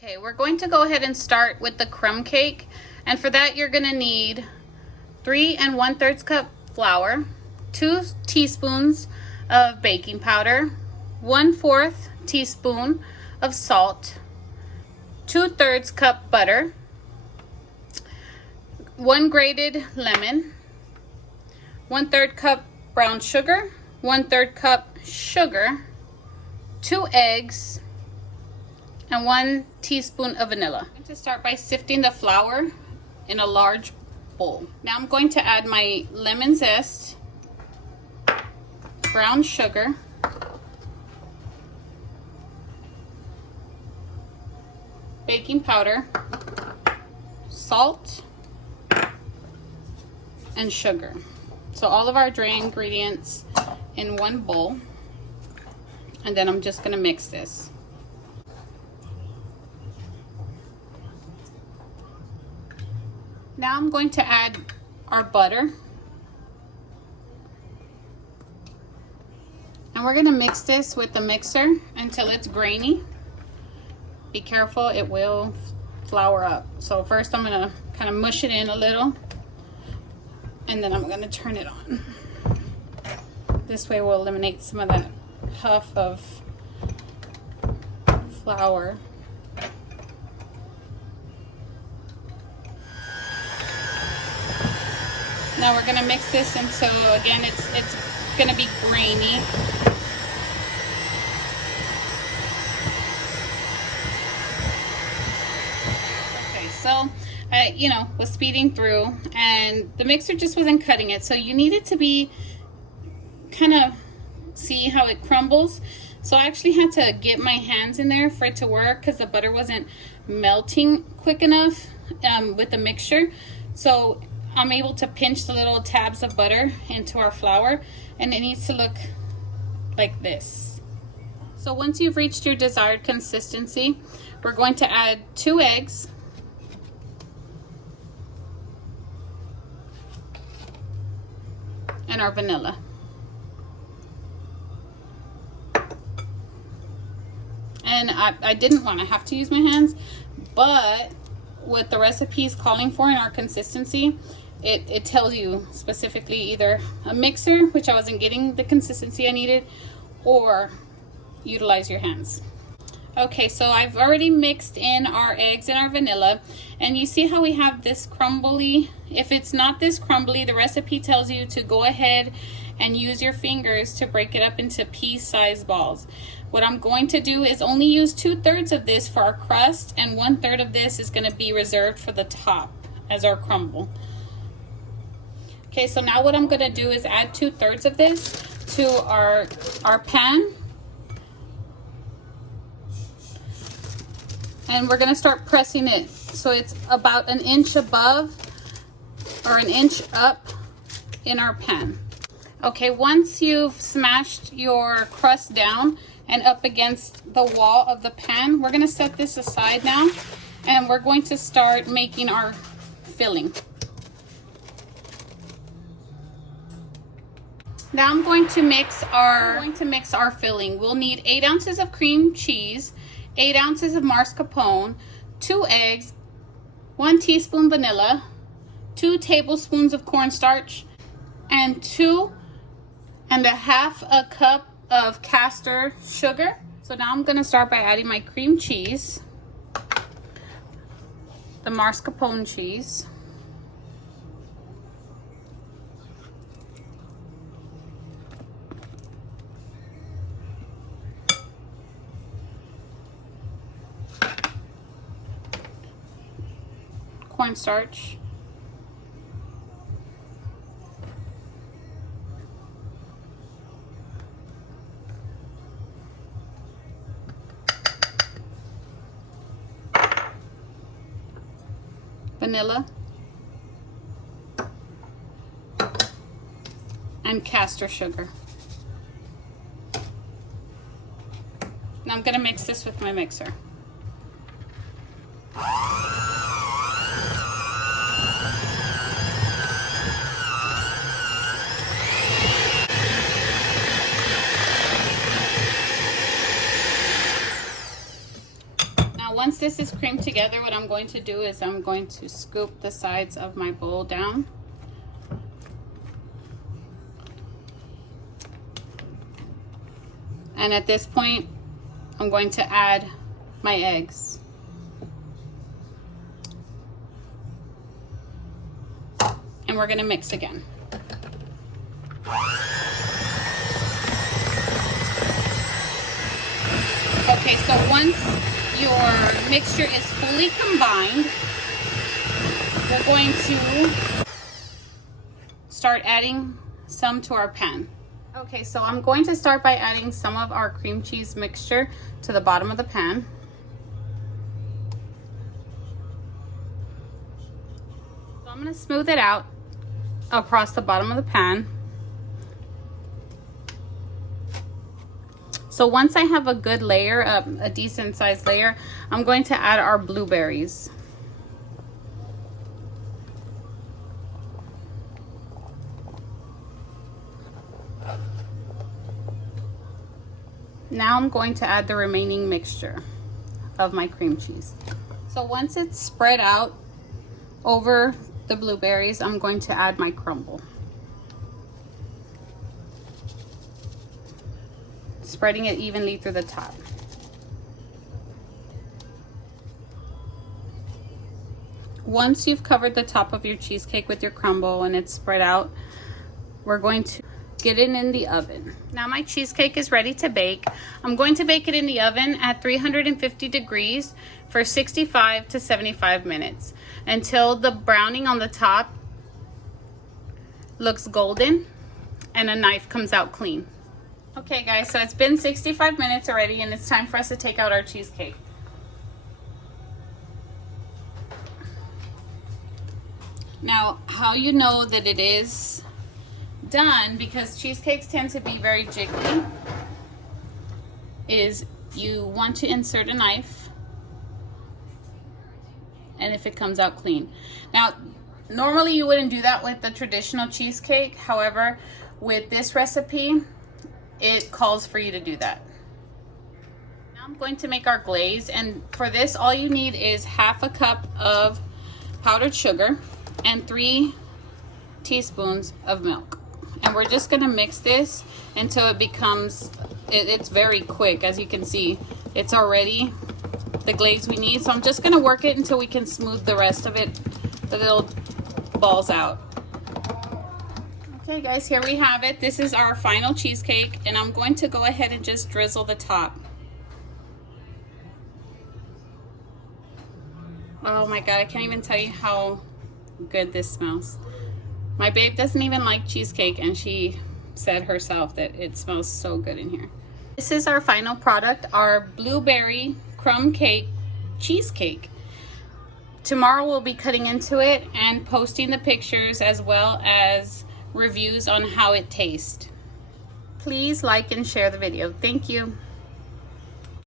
Okay, we're going to go ahead and start with the crumb cake. And for that, you're gonna need 3 1/3 cup flour, 2 teaspoons of baking powder, 1/4 teaspoon of salt, 2/3 cup butter, 1 grated lemon, 1/3 cup brown sugar, 1/3 cup sugar, 2 eggs, and 1 teaspoon of vanilla. I'm going to start by sifting the flour in a large bowl. Now I'm going to add my lemon zest, brown sugar, baking powder, salt, and sugar. So all of our dry ingredients in one bowl. And then I'm just gonna mix this. Now I'm going to add our butter. And we're gonna mix this with the mixer until it's grainy. Be careful, it will flour up. So first I'm gonna kind of mush it in a little, and then I'm gonna turn it on. This way we'll eliminate some of that puff of flour. Now we're gonna mix this until, again, it's gonna be grainy. Okay, so I, was speeding through and the mixer just wasn't cutting it. So you need it to be kind of, see how it crumbles. So I actually had to get my hands in there for it to work because the butter wasn't melting quick enough with the mixture. So I'm able to pinch the little tabs of butter into our flour, and it needs to look like this. So once you've reached your desired consistency, we're going to add 2 eggs, and our vanilla. And I didn't want to have to use my hands, but what the recipe is calling for in our consistency, it tells you specifically either a mixer, which I wasn't getting the consistency I needed, or utilize your hands. Okay, so I've already mixed in our eggs and our vanilla, and you see how we have this crumbly. If it's not this crumbly, the recipe tells you to go ahead and use your fingers to break it up into pea-sized balls. What I'm going to do is only use 2/3 of this for our crust, and 1/3 of this is going to be reserved for the top as our crumble. Okay, so now what I'm going to do is add 2/3 of this to our pan. And we're going to start pressing it so it's about 1 inch above or 1 inch up in our pan. Okay, once you've smashed your crust down and up against the wall of the pan, we're going to set this aside now, and we're going to start making our filling. Now I'm going to mix our filling. We'll need 8 ounces of cream cheese, 8 ounces of mascarpone, 2 eggs, 1 teaspoon vanilla, 2 tablespoons of cornstarch, and 2 1/2 cup of caster sugar. So now I'm gonna start by adding my cream cheese, the mascarpone cheese, cornstarch, vanilla, and caster sugar. Now I'm gonna mix this with my mixer. once this is creamed together, what I'm going to do is I'm going to scoop the sides of my bowl down. And at this point, I'm going to add my eggs. And we're going to mix again. Okay, so once your mixture is fully combined, we're going to start adding some to our pan. Okay, so I'm going to start by adding some of our cream cheese mixture to the bottom of the pan. So I'm going to smooth it out across the bottom of the pan. So once I have a good layer, a decent sized layer, I'm going to add our blueberries. Now I'm going to add the remaining mixture of my cream cheese. So once it's spread out over the blueberries, I'm going to add my crumble. Spreading it evenly through the top. Once you've covered the top of your cheesecake with your crumble and it's spread out, we're going to get it in the oven. Now my cheesecake is ready to bake. I'm going to bake it in the oven at 350 degrees for 65 to 75 minutes until the browning on the top looks golden and a knife comes out clean. Okay guys, so it's been 65 minutes already and it's time for us to take out our cheesecake. Now, how you know that it is done, because cheesecakes tend to be very jiggly, is you want to insert a knife and if it comes out clean. Now, normally you wouldn't do that with the traditional cheesecake. However, with this recipe, it calls for you to do that. Now I'm going to make our glaze, and for this all you need is half a cup of powdered sugar and 3 teaspoons of milk. And we're just gonna mix this until it becomes, it's very quick. As you can see, it's already the glaze we need. So I'm just gonna work it until we can smooth the rest of it, the little balls out. Okay guys, here we have it. This is our final cheesecake, and I'm going to go ahead and just drizzle the top. Oh my god, I can't even tell you how good this smells. My babe doesn't even like cheesecake, and she said herself that it smells so good in here. This is our final product, our blueberry crumb cake cheesecake. Tomorrow we'll be cutting into it and posting the pictures as well as reviews on how it tastes. Please like and share the video. Thank you.